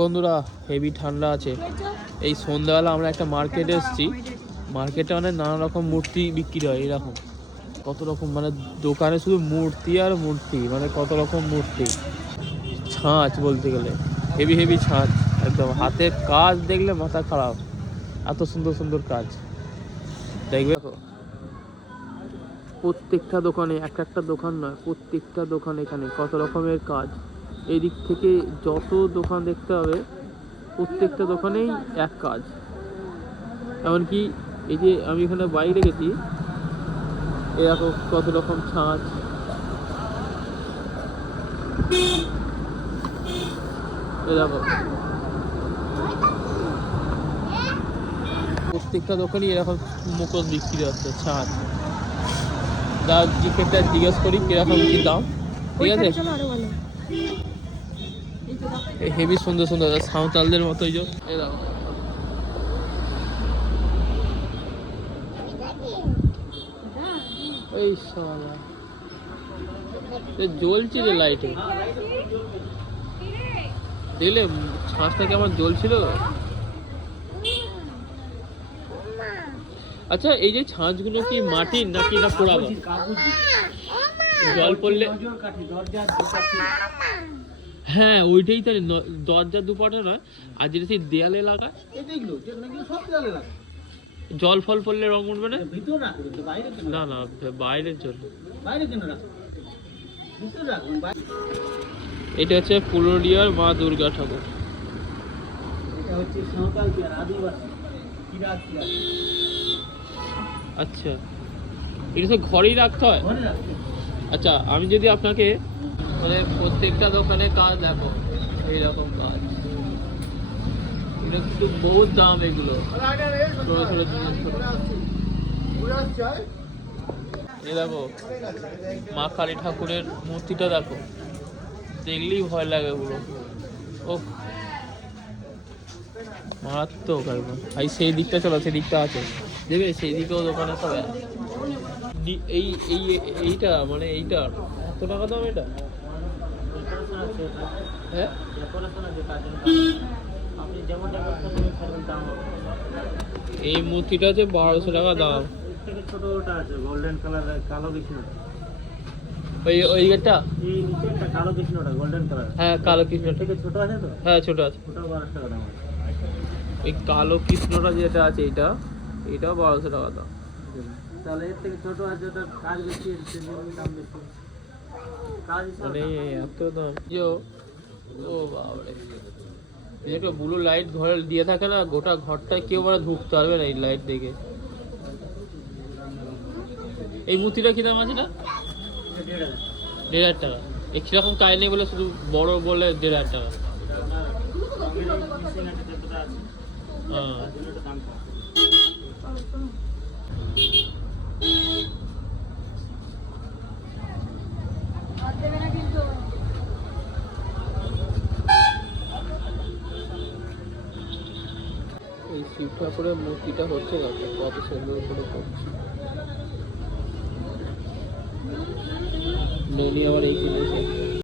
বন্ধুরা হেভি ঠান্ডা আছে। এই সন্ধ্যাবেলা আমরা একটা মার্কেটে এসেছি। মার্কেটে মানে নানা রকম মূর্তি বিক্রি হয়। এরকম কত রকম মানে দোকানে শুধু মূর্তি আর মূর্তি, মানে কত রকম মূর্তি। ছাঁচ বলতে গেলে হেভি হেভি ছাঁচ, একদম হাতের কাজ দেখলে মাথা খারাপ, এত সুন্দর সুন্দর কাজ দেখবে। প্রত্যেকটা দোকানে, একটা দোকান নয়, প্রত্যেকটা দোকান এখানে কত রকমের কাজ। এই দিক থেকে যত দোকান দেখতে হবে প্রত্যেকটা দোকানেই এক কাজ। এমনকি এই যে আমি এখানে বাইক রেখেছি, এরকম কত রকম ছাঁচ, এরকম প্রত্যেকটা দোকানই এরকম মুখোশ বিক্রি হচ্ছে, ছাঁচ। যা জিজ্ঞেস করি কিরকম কি দাম, ঠিক আছে। হেভি সুন্দর সুন্দর সাঁওতালদের মতো এই শালা জ্বলছিল লাইটে, দেখলে ছাঁচটা কেমন জ্বলছিল। আচ্ছা, এই যে ছাঁচগুলো কি মাটির নাকি না পোড়ানো? জল পড়লে হ্যাঁ ওইটাই তো, দরজার দুপাটা নয়, আর যেটা সেই দেয়ালে লাগা, জল ফল পড়লে রং উঠবে না? না না, বাইরের জন্য। এটা হচ্ছে পুরুলিয়ার মা দুর্গা ঠাকুর। আচ্ছা, এটা তো ঘরেই রাখতে হয়। আচ্ছা, আমি যদি আপনাকে মানে প্রত্যেকটা দোকানে কাজ দেখো, এইরকম কাজ, এটা কিন্তু বহুত দাম এগুলো। এই দেখো মা কালী ঠাকুরের মূর্তিটা দেখো, দেখলেই ভয় লাগে পুরো। ও মারাত্মক একদম। এই সেই দিকটা চলো, সেই দিকটা আছে দেবে, সেই দিকেও দোকানে সব। এই এই এইটা মানে এইটা কত টাকা দাম এটা? হ্যাঁ, এই মূর্তিটা হচ্ছে 1200 টাকা দাম। ছোটটা আছে গোল্ডেন কালারের, কালো কৃষ্ণ। ওই গেটটা এই নিচেরটা কালো কৃষ্ণটা গোল্ডেন কালার। হ্যাঁ, কালো কৃষ্ণ থেকে ছোট আছে তো? হ্যাঁ, ছোট আছে। ওটা 1200 টাকা দাম। এই কালো কৃষ্ণটা যেটা আছে এইটাও 1200 টাকা দাম। তাহলে এর থেকে ছোট আছে, ওটা কাজ বেশি, এর দাম বেশি। কাজ মানে এত দাম। ও বাবারে, এই একটা ব্লু লাইট ঘরে দিয়ে থাকে না, গোটা ঘরটায় কেউ মানে ঢুকতে পারবে না এই লাইট দেখে। এই মূর্তিটা কি দাম আছে না? 1500 টাকা। এরকম কাজ নেই বলে শুধু বড় বলে 1500 টাকা। এই শিব ঠাকুরের মূর্তিটা হচ্ছে কত সুন্দর করে করছে। ননি আবার এই কিনেছে।